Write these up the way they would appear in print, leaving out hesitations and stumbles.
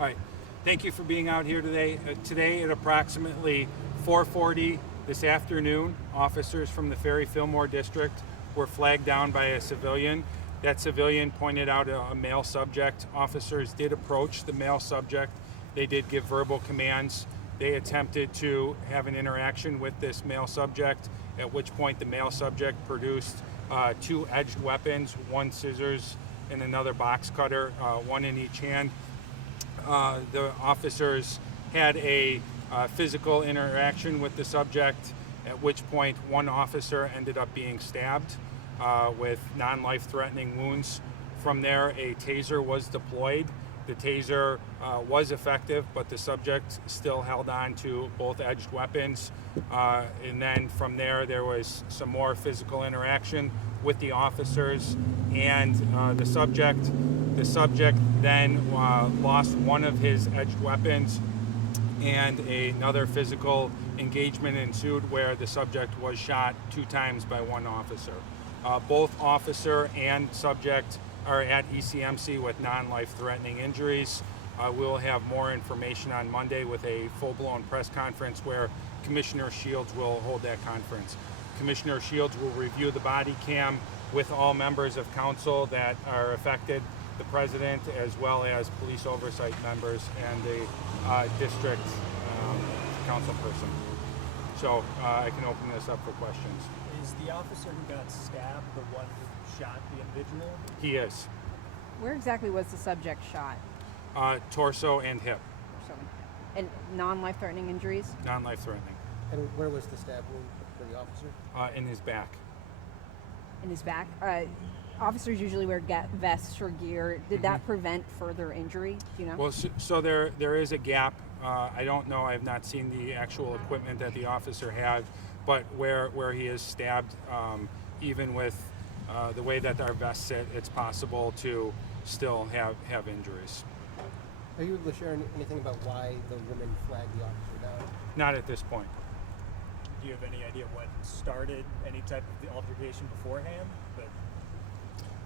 All right. Thank you for being out here today. Today at approximately 4:40 this afternoon, officers from the Ferry Fillmore District were flagged down by a civilian. That civilian pointed out a male subject. Officers did approach the male subject. They did give verbal commands. They attempted to have an interaction with this male subject, at which point the male subject produced two edged weapons, one scissors and another box cutter, one in each hand. The officers had a physical interaction with the subject, at which point one officer ended up being stabbed with non-life-threatening wounds. From there, a taser was deployed. The taser was effective, but the subject still held on to both edged weapons. And then from there was some more physical interaction with the officers and the subject. The subject then lost one of his edged weapons, and another physical engagement ensued where the subject was shot 2 times by one officer. Both officer and subject are at ECMC with non-life-threatening injuries. We'll have more information on Monday with a full-blown press conference where Commissioner Shields will hold that conference. Commissioner Shields will review the body cam with all members of council that are affected, the president, as well as police oversight members and the district council person. So I can open this up for questions. Is the officer who got stabbed the one who shot the individual? He is. Where exactly was the subject shot? Torso and hip. And non-life-threatening injuries? Non-life-threatening. And where was the stab wound for the officer? In his back. In his back? Officers usually wear vests or gear. Did that prevent further injury? Do you know? Well, so there is a gap. I don't know. I have not seen the actual equipment that the officer had, but where he is stabbed, even with the way that our vests sit, it's possible to still have injuries. Are you able to share anything about why the woman flagged the officer down? Not at this point. Do you have any idea what started any type of the altercation beforehand?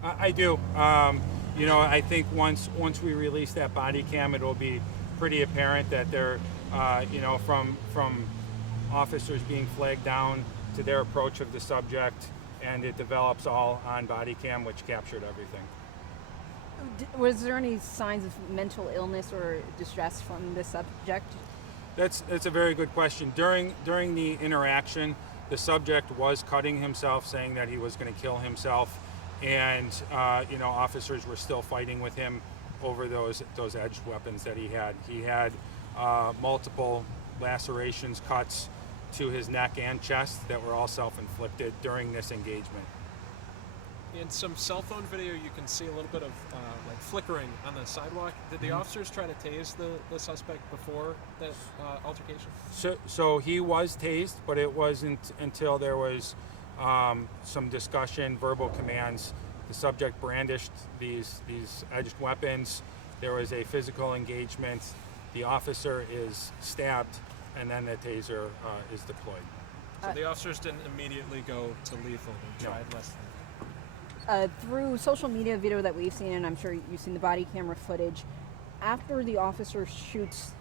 I do. I think once we release that body cam, it will be pretty apparent that they're, from officers being flagged down to their approach of the subject, and it develops all on body cam, which captured everything. Was there any signs of mental illness or distress from the subject? That's a very good question. During the interaction, the subject was cutting himself, saying that he was going to kill himself, and officers were still fighting with him over those edged weapons that he had. He had multiple lacerations, cuts to his neck and chest that were all self-inflicted during this engagement. In some cell phone video, you can see a little bit of flickering on the sidewalk. Did the officers try to tase the suspect before that altercation? So he was tased, but it wasn't until there was some discussion, verbal commands. The subject brandished these edged weapons. There was a physical engagement. The officer is stabbed, and then the taser is deployed. So the officers didn't immediately go to lethal. They tried less than. Through social media video that we've seen, and I'm sure you've seen the body camera footage, after the officer shoots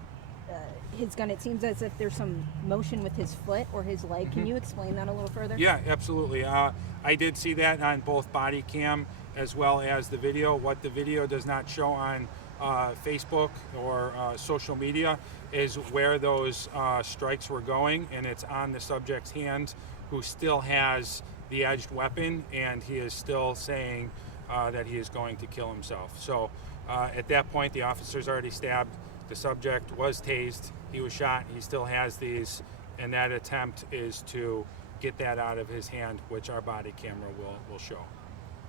his gun, it seems as if there's some motion with his foot or his leg. Can you explain that a little further? Yeah, absolutely. I did see that on both body cam as well as the video. What the video does not show on Facebook or social media is where those strikes were going, and it's on the subject's hand, who still has the edged weapon, and he is still saying that he is going to kill himself. So at that point, the officer's already stabbed. The subject was tased. He was shot. He still has these, and that attempt is to get that out of his hand, which our body camera will show.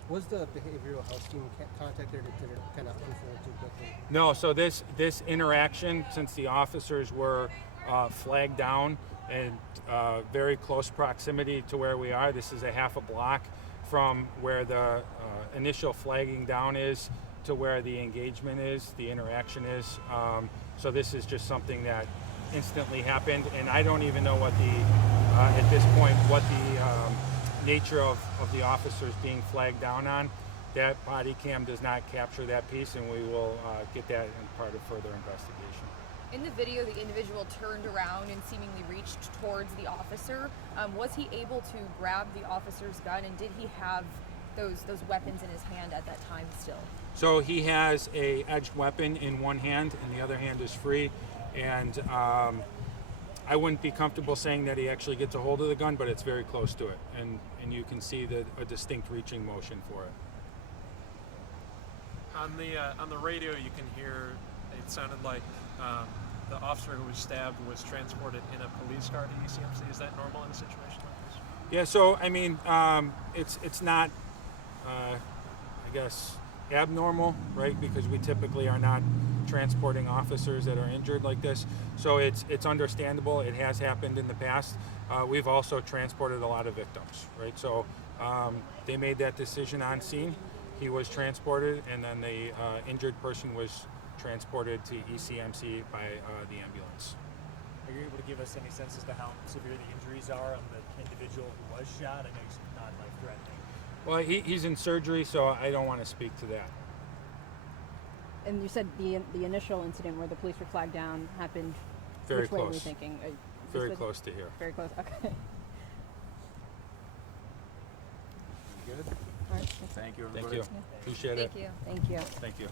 Was the behavioral health team contacted, or did it kind of unfold too quickly? No, so this interaction, since the officers were flagged down in very close proximity to where we are, this is a half a block from where the initial flagging down is to where the engagement is, the interaction is. So this is just something that instantly happened, and I don't even know what at this point, what the nature of the officers being flagged down on. that body cam does not capture that piece, and we will get that in part of further investigation. In the video, the individual turned around and seemingly reached towards the officer. Was he able to grab the officer's gun, and did he have those weapons in his hand at that time still? So he has a edged weapon in one hand, and the other hand is free. And I wouldn't be comfortable saying that he actually gets a hold of the gun, but it's very close to it, and you can see a distinct reaching motion for it. On the radio, you can hear it sounded like the officer who was stabbed was transported in a police car to ECMC. Is that normal in a situation like this? Yeah. So I mean, it's not, I guess, abnormal, right? Because we typically are not transporting officers that are injured like this. So it's understandable. It has happened in the past. We've also transported a lot of victims, right? So they made that decision on scene. He was transported, and then the injured person was transported to ECMC by the ambulance. Are you able to give us any sense as to how severe the injuries are on the individual who was shot? I know he's not life-threatening. Well, he's in surgery, so I don't want to speak to that. And you said the initial incident where the police were flagged down happened. Very which way were you close. thinking? Very close to here. Very close. Okay. Good. All right. Thank you, Thank everybody. you. Appreciate it. Thank you. Thank you. Thank you.